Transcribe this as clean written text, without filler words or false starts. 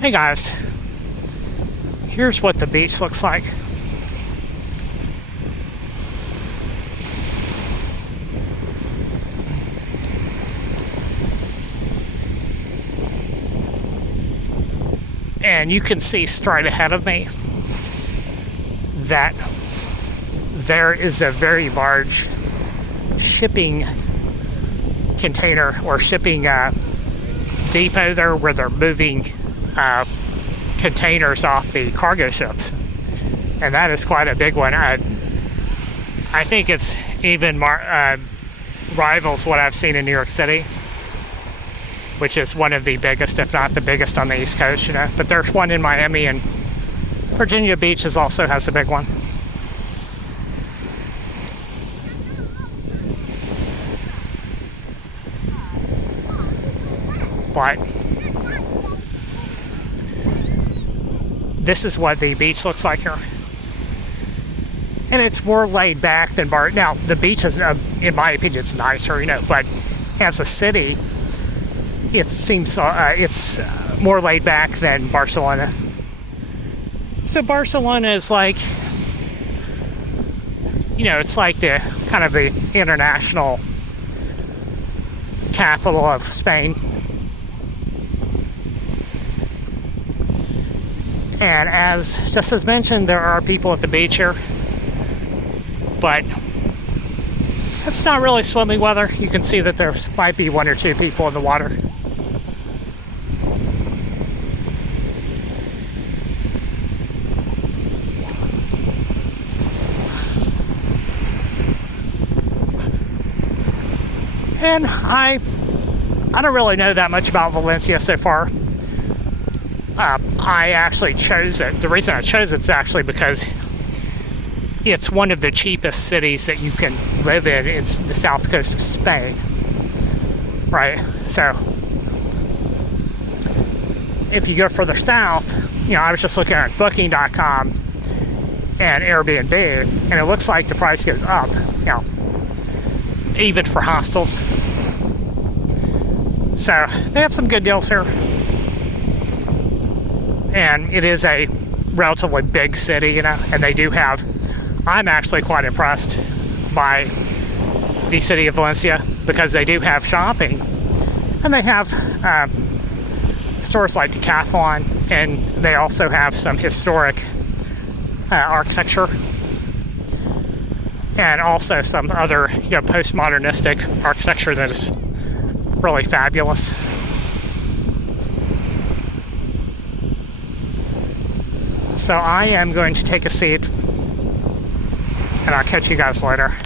Hey guys, here's what the beach looks like. And you can see straight ahead of me that there is a very large shipping container or shipping depot there where they're moving containers off the cargo ships, and that is quite a big one. I think it's even rivals what I've seen in New York City, which is one of the biggest, if not the biggest, on the East Coast. You know, but there's one in Miami, and Virginia Beach also has a big one. But this is what the beach looks like here. And it's more laid back than now, the beach is, in my opinion, it's nicer, you know, but as a city, it seems it's more laid back than Barcelona. So Barcelona is like, you know, it's like the kind of the international capital of Spain. And just as mentioned, there are people at the beach here, but it's not really swimming weather. You can see that there might be one or two people in the water. And I don't really know that much about Valencia so far. I actually chose it. The reason I chose it is actually because it's one of the cheapest cities that you can live in the south coast of Spain. Right? So, if you go further south, you know, I was just looking at Booking.com and Airbnb, and it looks like the price goes up, you know, even for hostels. So, they have some good deals here. And it is a relatively big city, you know, and they do have, I'm actually quite impressed by the city of Valencia because they do have shopping, and they have stores like Decathlon, and they also have some historic architecture, and also some other, you know, postmodernistic architecture that is really fabulous. So I am going to take a seat, and I'll catch you guys later.